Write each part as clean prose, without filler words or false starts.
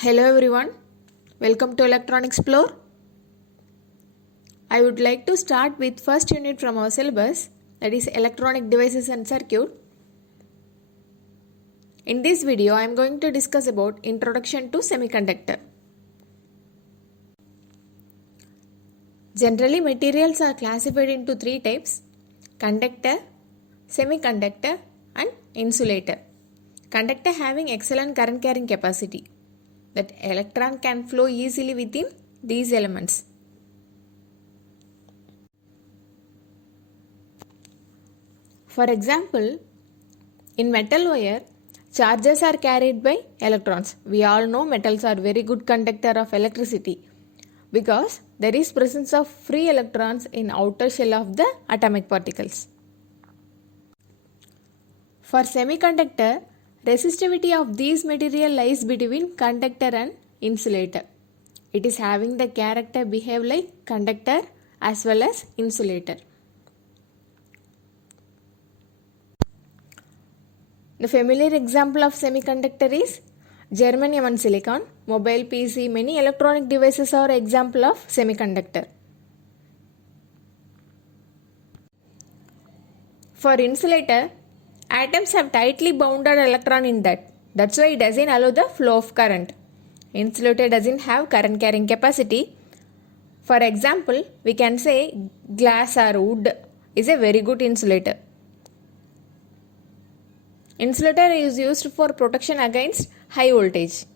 Hello everyone, welcome to Electron Explore. I would like to start with first unit from our syllabus, that is electronic devices and circuit. In this video I am going to discuss about introduction to semiconductor. Generally materials are classified into three types: conductor, semiconductor and insulator. Conductor having excellent current carrying capacity, that electron can flow easily within these elements. For example, in metal wire, charges are carried by electrons. We all know metals are very good conductor of electricity because there is presence of free electrons in outer shell of the atomic particles. For semiconductor, resistivity of these material lies between conductor and insulator. It is having the character behave like conductor as well as insulator. The familiar example of semiconductor is germanium and silicon. Mobile, PC, many electronic devices are example of semiconductor. For insulator, atoms have tightly bounded electron in that. That's why it doesn't allow the flow of current. Insulator doesn't have current carrying capacity. For example, we can say glass or wood is a very good insulator. Insulator is used for protection against high voltage.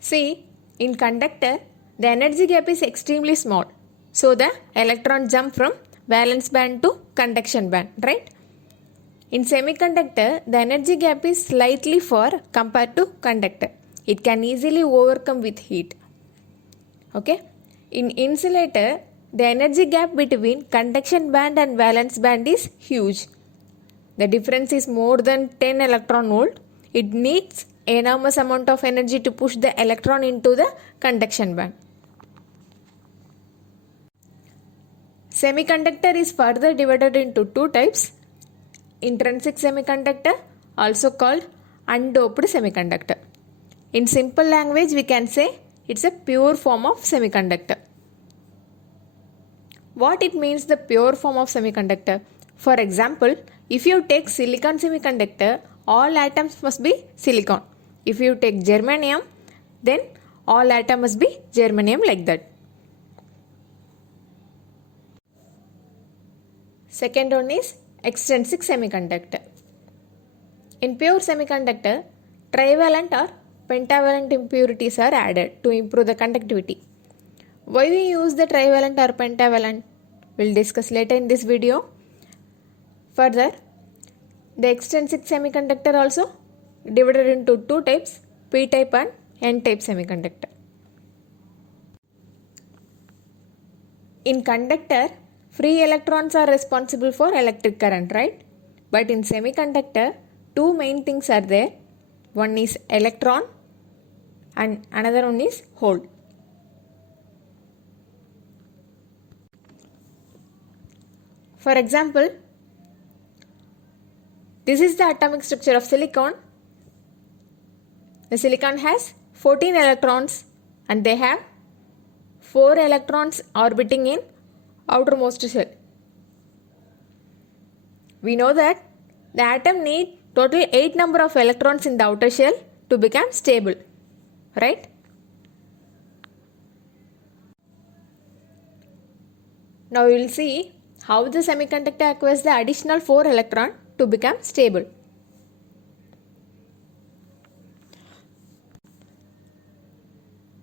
See, in conductor, the energy gap is extremely small. So the electron jump from valence band to conduction band, right? In semiconductor, the energy gap is slightly far compared to conductor. It can easily overcome with heat. Okay? In insulator, the energy gap between conduction band and valence band is huge. The difference is more than 10 electron volt. It needs enormous amount of energy to push the electron into the conduction band. Semiconductor is further divided into two types: intrinsic semiconductor, also called undoped semiconductor. In simple language, we can say it's a pure form of semiconductor. What it means, the pure form of semiconductor? For example, if you take silicon semiconductor, all atoms must be silicon. If you take germanium, then all atoms must be germanium, like that. Second one is extrinsic semiconductor. In pure semiconductor, trivalent or pentavalent impurities are added to improve the conductivity. Why we use the trivalent or pentavalent? We'll discuss later in this video. Further, the extrinsic semiconductor also divided into two types: p-type and n-type semiconductor. In conductor, free electrons are responsible for electric current, right? But in semiconductor, two main things are there. One is electron and another one is hole. For example, this is the atomic structure of silicon. The silicon has 14 electrons and they have 4 electrons orbiting in outermost shell. We know that the atom needs total 8 number of electrons in the outer shell to become stable, right? Now we will see how the semiconductor acquires the additional 4 electrons to become stable.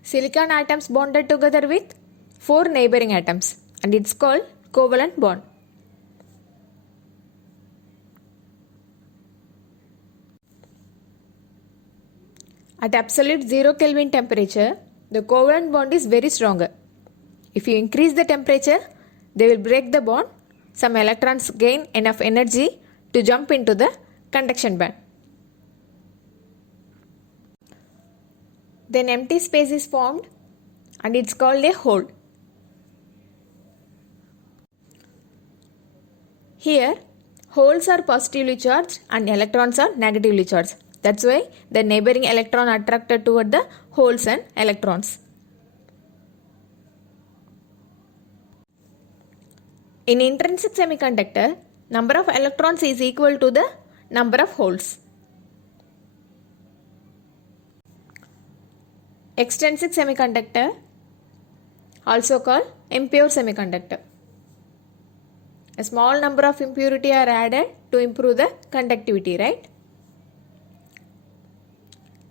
Silicon atoms bonded together with 4 neighboring atoms, and it's called covalent bond. At absolute 0 Kelvin temperature, the covalent bond is very stronger. If you increase the temperature, they will break the bond. Some electrons gain enough energy to jump into the conduction band. Then empty space is formed and it's called a hole. Here, holes are positively charged and electrons are negatively charged. That's why the neighboring electron attracted toward the holes and electrons. In intrinsic semiconductor, number of electrons is equal to the number of holes. Extrinsic semiconductor, also called impure semiconductor. A small number of impurity are added to improve the conductivity, right?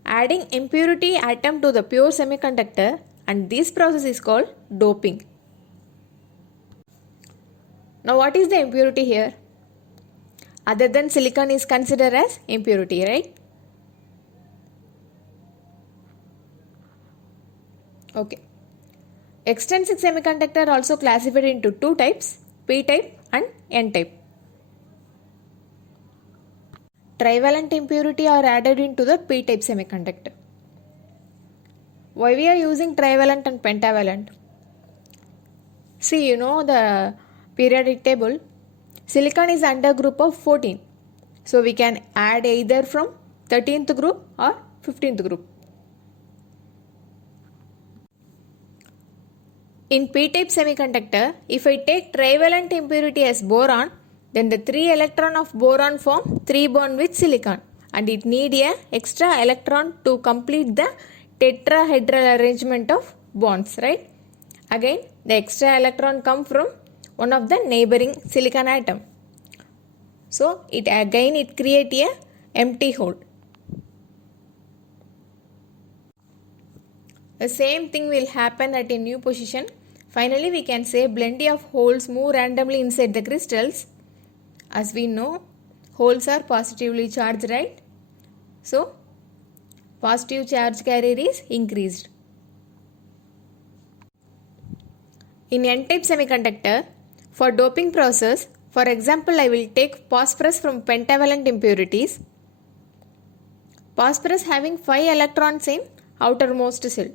Adding impurity atom to the pure semiconductor, and this process is called doping. Now what is the impurity here? Other than silicon is considered as impurity, right? Okay. Extrinsic semiconductor also classified into two types, p-type and n-type. Trivalent impurity are added into the p-type semiconductor. Why we are using trivalent and pentavalent? See, you know the periodic table, silicon is under group of 14. So we can add either from 13th group or 15th group. In p-type semiconductor, if I take trivalent impurity as boron, then the 3 electron of boron form 3 bond with silicon, and it need a extra electron to complete the tetrahedral arrangement of bonds, right? Again, the extra electron come from one of the neighboring silicon atom. So it create a empty hole. The same thing will happen at a new position. Finally, we can say plenty of holes move randomly inside the crystals. As we know, holes are positively charged, right? So, positive charge carrier is increased. In n-type semiconductor, for doping process, for example, I will take phosphorus from pentavalent impurities. Phosphorus having 5 electrons in outermost shell.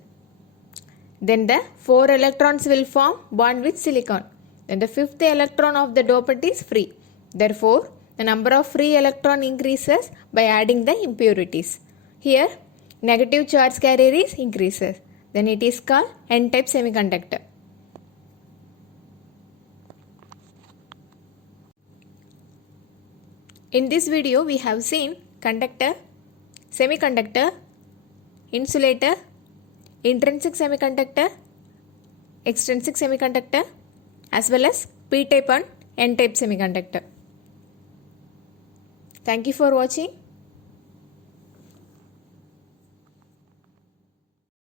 Then the 4 electrons will form bond with silicon. Then the 5th electron of the dopant is free. Therefore, the number of free electron increases by adding the impurities. Here, negative charge carrier is increases. Then it is called n-type semiconductor. In this video, we have seen conductor, semiconductor, insulator, intrinsic semiconductor, extrinsic semiconductor, as well as p-type and n-type semiconductor. Thank you for watching.